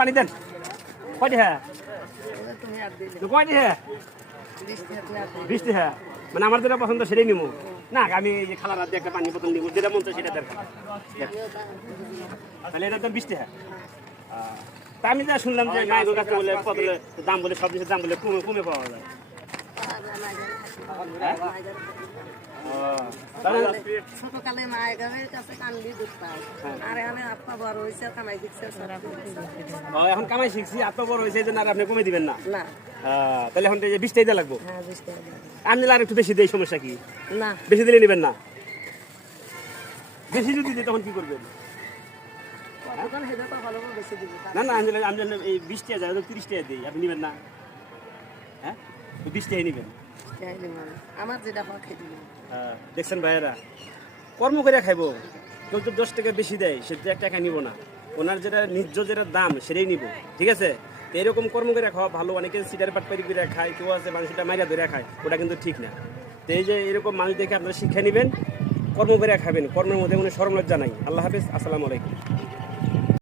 পানি দেন কয়টি হ্যাঁ কয়টি হ্যাঁ 20 হ্যাঁ মানে আমার যেটা পছন্দ সেটাই নিবো না আমি এই যে খালার রাত দিয়ে একটা পানি বোতল নিবো যেটা মন চায় সেটা দেন তাহলে এটা তো 20 হ্যাঁ তা আমি যা শুনলাম যে গায়ে কাছে বলে কত দাম বলে সব জিনিসের দাম বলে কমে পাওয়া যায় ছোটকালে মায়ের কাছে কান্দি দুধ পাই আর এখানে আত্মা বড় হয়েছে কামাই দিচ্ছে এখন কামাই শিখছি আত্মা বড় হয়েছে এই জন্য আর আপনি কমে দিবেন না না তাহলে এখন 20 টাকা লাগবো হ্যাঁ 20 টাকা আমি নিলে আর একটু বেশি দেই সমস্যা কি না বেশি দিলে নেবেন না বেশি যদি দিই তখন কি করবেন দোকান হেদে তো ভালো বেশি দিব না না আমি এই 20 টাকা যায় 30 টাকা দিই আপনি নেবেন না হ্যাঁ 20 টাকা নেবেন আমার যেটা হয় খেতে দিব দেখছেন ভাইয়েরা কর্ম করে খাইবো কেউ তো 10 টাকা বেশি দেয় সেটা 1 টাকা নিব না ওনার যেটা ন্যায্য যেটা দাম সেটাই নিব ঠিক আছে তো এরকম কর্ম করে খাওয়া ভালো অনেকে সিটার পাটপাড়ি করে খায় কেউ আছে মানুষটা মাইরা ধরে খায় ওটা কিন্তু ঠিক না তো এই যে এরকম মানুষ দেখে আপনারা শিক্ষা নেবেন কর্ম করে খাবেন কর্মের মধ্যে কোনো শরম লজ্জা নাই আল্লাহ হাফেজ আসসালামু আলাইকুম